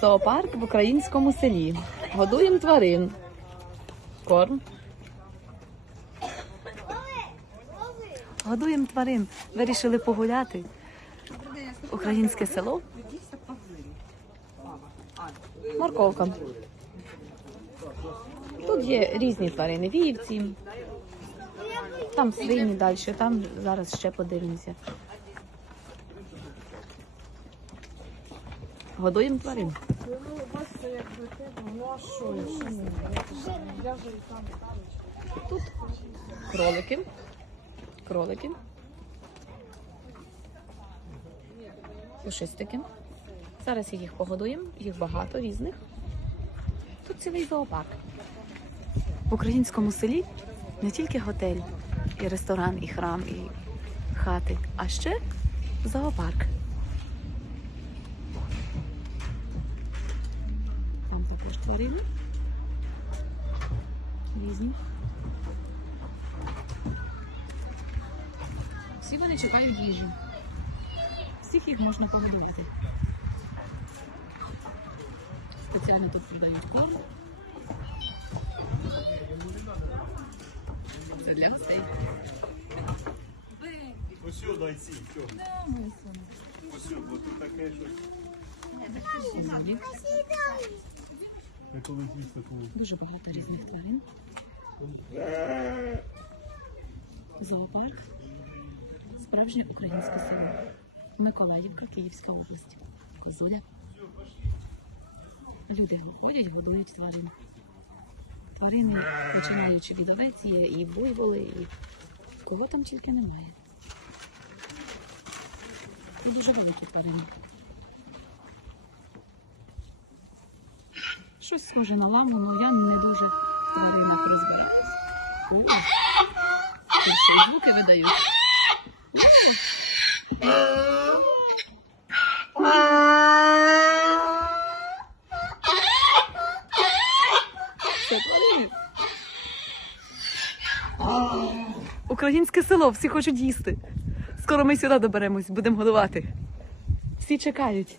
Зоопарк в українському селі. Годуємо тварин. Корм. Годуємо тварин. Вирішили погуляти. Українське село. Морковка. Тут є різні тварини. Вівці. Там свині далі, там зараз ще подивимося. Годуємо тварин. Тут кролики. Кролики. Пушистики. Зараз їх погодуємо, їх багато різних. Тут цілий зоопарк. В українському селі не тільки готель, і ресторан, і храм, і хати, а ще зоопарк. Там також тварини. Різні. Всі вони чекають їжі. Всіх їх можна погодувати. Спеціально тут продають корм. Це для гостей. Ось сюди дай ці. Ось бо тут таке щось. Дуже багато різних тварин. Зоопарк. Справжнє українське село. Миколаївка, Київська область. Золя. Люди ходять, годують тварин. Тварини, починаючи від овець, є і буйволи, і кого там тільки немає. І дуже великі тварини. Щось схоже на ламу, але я не дуже в ще й звуки видають. Українське село, всі хочуть їсти. Скоро ми сюди доберемось, будемо годувати. Всі чекають.